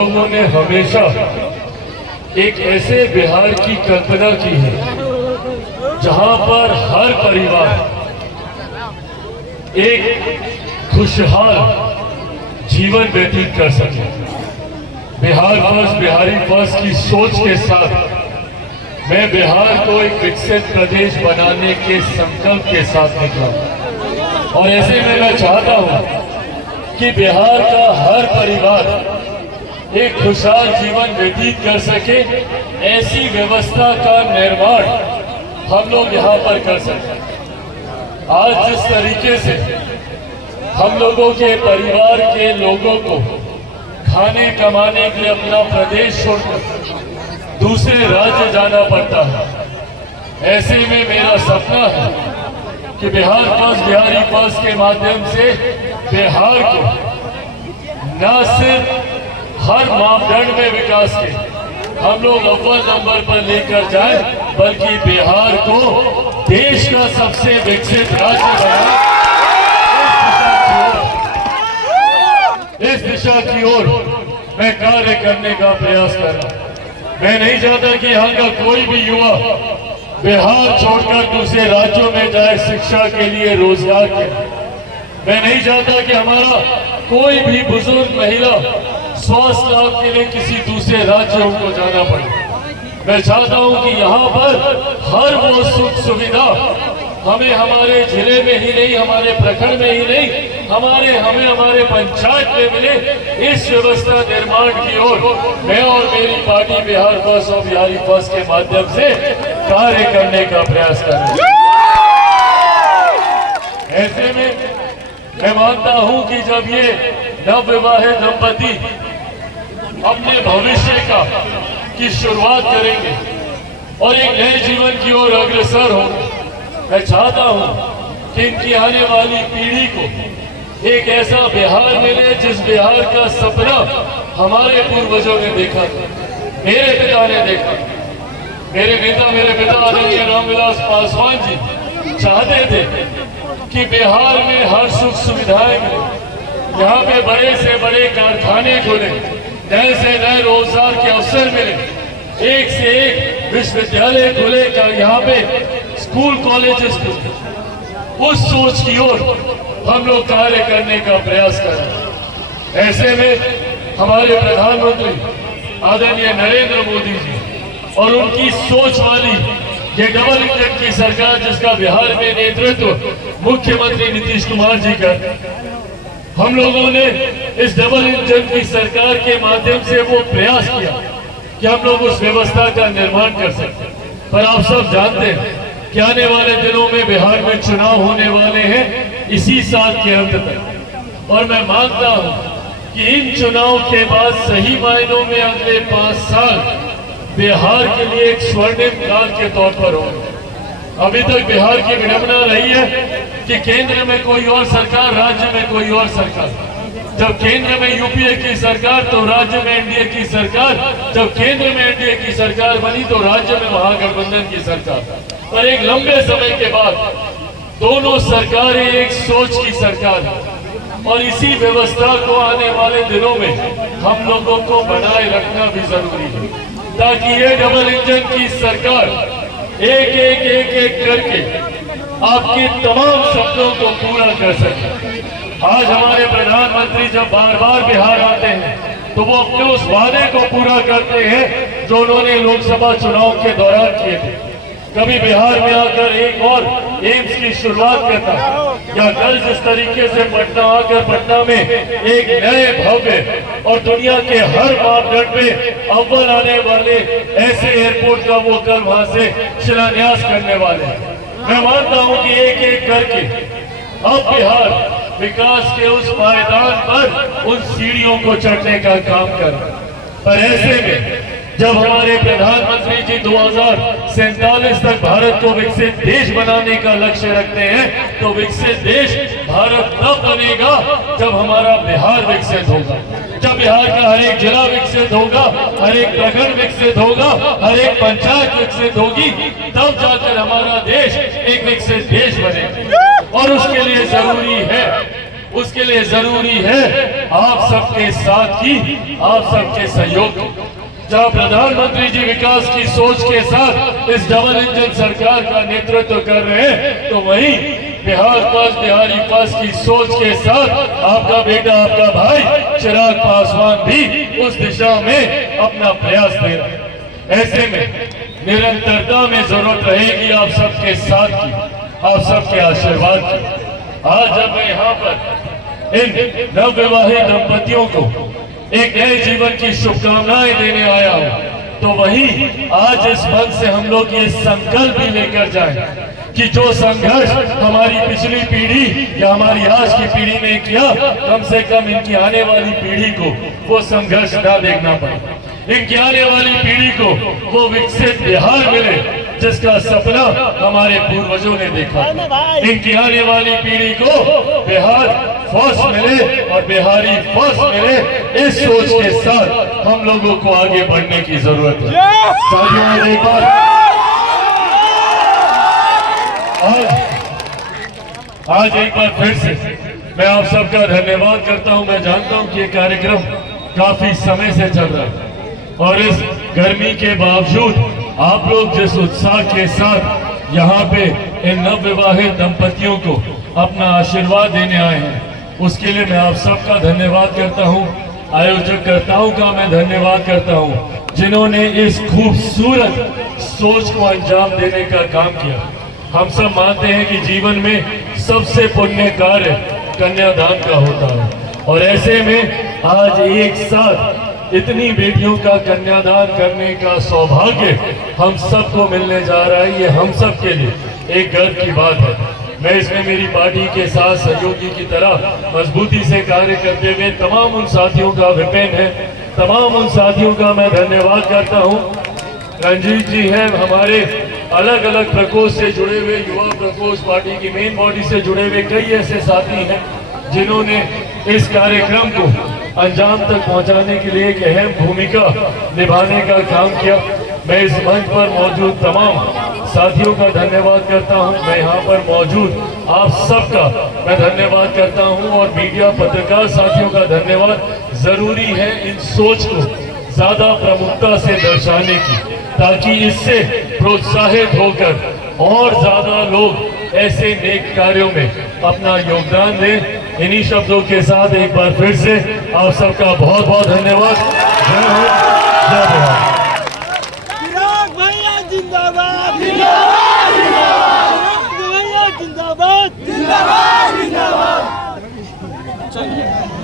लोगों ने हमेशा एक ऐसे बिहार की कल्पना की है जहां पर हर परिवार एक खुशहाल जीवन व्यतीत कर सके। बिहार फर्स्ट, बिहारी फर्स्ट की सोच के साथ मैं बिहार को एक विकसित प्रदेश बनाने के संकल्प के साथ निकला और ऐसे में मैं चाहता हूं कि बिहार का हर परिवार एक खुशहाल जीवन व्यतीत कर सके। ऐसी व्यवस्था का निर्माण हम लोग यहाँ पर कर सकते हैं। आज जिस तरीके से हम लोगों के परिवार के लोगों को खाने कमाने के लिए अपना प्रदेश छोड़कर दूसरे राज्य जाना पड़ता है, ऐसे में मेरा सपना है कि बिहार फर्स्ट, बिहारी फर्स्ट के माध्यम से बिहार को न सिर्फ हर मापदंड में विकास के हम लोग अव्वल नंबर पर लेकर जाए, बल्कि बिहार को देश का सबसे विकसित राज्य बनाए। इस दिशा की ओर मैं कार्य करने का प्रयास कर रहा हूं। मैं नहीं चाहता कि यहाँ का कोई भी युवा बिहार छोड़कर दूसरे राज्यों में जाए शिक्षा के लिए, रोजगार के लिए। मैं नहीं चाहता कि हमारा कोई भी बुजुर्ग महिला स्वास्थ्य लाभ के लिए किसी दूसरे राज्यों को जाना पड़े। मैं चाहता हूं कि यहाँ पर हर वो सुख सुविधा हमें हमारे जिले में ही नहीं, हमारे प्रखंड में ही नहीं, हमें हमारे पंचायत में मिले। इस व्यवस्था निर्माण की ओर मैं और मेरी पार्टी बिहार फर्स्ट और बिहारी फर्स्ट के माध्यम से कार्य करने का प्रयास कर रही है। ऐसे में मैं मानता हूं कि जब ये नवविवाहित दंपति अपने भविष्य की शुरुआत करेंगे और एक नए जीवन की ओर अग्रसर हो, मैं चाहता हूं कि इनकी आने वाली पीढ़ी को एक ऐसा बिहार मिले जिस बिहार का सपना हमारे पूर्वजों ने देखा, मेरे पिता ने देखा। मेरे पिता आदरणीय रामविलास पासवान जी चाहते थे कि बिहार में हर सुख सुविधाएं मिले, यहाँ पे बड़े से बड़े कारखाने खुले, नए से नए रोजगार के अवसर मिले, एक से एक विश्वविद्यालय खुले, यहाँ पे स्कूल कॉलेजेस खुले। उस सोच की ओर हम लोग कार्य करने का प्रयास कर रहे हैं। ऐसे में हमारे प्रधानमंत्री आदरणीय नरेंद्र मोदी जी और उनकी सोच वाली ये डबल इंजन की सरकार, जिसका बिहार में नेतृत्व मुख्यमंत्री नीतीश कुमार जी का, हम लोगों ने इस डबल इंजन की सरकार के माध्यम से वो प्रयास किया कि हम लोग उस व्यवस्था का निर्माण कर सकते हैं। पर आप सब जानते हैं कि आने वाले दिनों में बिहार में चुनाव होने वाले हैं इसी साल के अंत तक, और मैं मानता हूं कि इन चुनाव के बाद सही मायनों में अगले 5 साल बिहार के लिए एक स्वर्णिम काल के तौर पर होंगे। अभी तक बिहार की विडंबना रही है कि केंद्र में कोई और सरकार, राज्य में कोई और सरकार। जब केंद्र में यूपीए की सरकार तो राज्य में एनडीए की सरकार, जब केंद्र में एनडीए की सरकार बनी तो राज्य में महागठबंधन की सरकार। पर एक लंबे समय के बाद दोनों सरकारें एक सोच की सरकार है, और इसी व्यवस्था को आने वाले दिनों में हम लोगों को बनाए रखना भी जरूरी है, ताकि ये डबल इंजन की सरकार एक करके आपके तमाम सपनों को पूरा कर सके। आज हमारे प्रधानमंत्री जब बार बार बिहार आते हैं तो वो अपने उस वादे को पूरा करते हैं जो उन्होंने लोकसभा चुनाव के दौरान किए थे। कभी बिहार में आकर एक और एम्स की शुरुआत करता, या कल जिस तरीके से पटना आकर पटना में एक नए भव्य और दुनिया के हर मापदंड में अव्वल आने वाले ऐसे एयरपोर्ट का वो कल वहां से शिलान्यास करने वाले हैं। मैं मानता हूं कि एक एक करके अब बिहार विकास के उस पायदान पर उन सीढ़ियों को चढ़ने का काम कर रहा है। पर ऐसे में जब हमारे प्रधानमंत्री जी 2047 तक भारत को विकसित देश बनाने का लक्ष्य रखते हैं, तो विकसित देश भारत तब बनेगा जब हमारा बिहार विकसित होगा, जब बिहार का हर एक जिला विकसित होगा, हर एक प्रखंड विकसित होगा, हर एक पंचायत विकसित होगी, तब जाकर हमारा देश एक विकसित देश बनेगा। और उसके लिए जरूरी है उसके लिए जरूरी है आप सबके साथ की, आप सबके सहयोग की। जहाँ प्रधानमंत्री जी विकास की सोच के साथ इस डबल इंजन सरकार का नेतृत्व कर रहे हैं, तो वहीं बिहारी पास की सोच के साथ आपका बेटा, आपका भाई चिराग पासवान भी उस दिशा में अपना प्रयास दे रहे हैं। ऐसे में निरंतरता में जरूरत रहेगी आप सबके साथ की, आप सबके आशीर्वाद की। आज जब मैं यहाँ पर इन नवविवाहित दंपतियों को एक नए जीवन की शुभकामनाएं देने आया हूँ, तो वही आज इस मंच से हम लोग ये संकल्प भी लेकर जाएं कि जो संघर्ष हमारी पिछली पीढ़ी या हमारी आज की पीढ़ी ने किया, कम से कम इनकी आने वाली पीढ़ी को वो संघर्ष ना देखना पड़े। इनकी आने वाली पीढ़ी को वो विकसित बिहार मिले जिसका सपना हमारे पूर्वजों ने देखा। इनकी आने वाली पीढ़ी को बिहार फर्स्ट मिले और बिहारी फर्स्ट मिले, इस सोच के साथ हम लोगों को आगे बढ़ने की जरूरत है। आज एक बार फिर से मैं आप सबका धन्यवाद करता हूं। मैं जानता हूं कि ये कार्यक्रम काफी समय से चल रहा है और इस गर्मी के बावजूद आप लोग जिस उत्साह के साथ यहाँ पे इन नवविवाहित दंपतियों को अपना आशीर्वाद देने आए हैं, उसके लिए मैं आप सबका धन्यवाद करता हूँ। आयोजकर्ताओं का मैं धन्यवाद करता हूँ जिन्होंने इस खूबसूरत सोच को अंजाम देने का काम किया। हम सब मानते हैं कि जीवन में सबसे पुण्य कार्य कन्यादान का होता है और ऐसे में आज एक साथ इतनी बेटियों का कन्यादान करने का सौभाग्य हम सबको मिलने जा रहा है। ये हम सब के लिए एक गर्व की बात है। मैं इसमें मेरी पार्टी के साथ सहयोगी की तरह मजबूती से कार्य करते हुए तमाम उन साथियों का, विपिन है, तमाम उन साथियों का मैं धन्यवाद करता हूँ। रंजीत जी हैं, हमारे अलग अलग प्रकोष्ठ से जुड़े हुए, युवा प्रकोष्ठ पार्टी की मेन बॉडी से जुड़े हुए कई ऐसे साथी हैं जिन्होंने इस कार्यक्रम को अंजाम तक पहुंचाने के लिए एक अहम भूमिका निभाने का काम किया। मैं इस मंच पर मौजूद तमाम साथियों का धन्यवाद करता हूं। मैं यहाँ पर मौजूद आप सबका मैं धन्यवाद करता हूं और मीडिया पत्रकार साथियों का धन्यवाद। जरूरी है इन सोच को ज्यादा प्रमुखता से दर्शाने की, ताकि इससे प्रोत्साहित होकर और ज्यादा लोग ऐसे नेक कार्यों में अपना योगदान दें। इन्हीं शब्दों के साथ एक बार फिर से आप सबका बहुत बहुत धन्यवाद। जय हो, जय बिहार। चिराग भैया जिंदाबाद, जिंदाबाद, जिंदाबाद, जिंदाबाद, जिंदाबाद, जिंदाबाद। चलिए।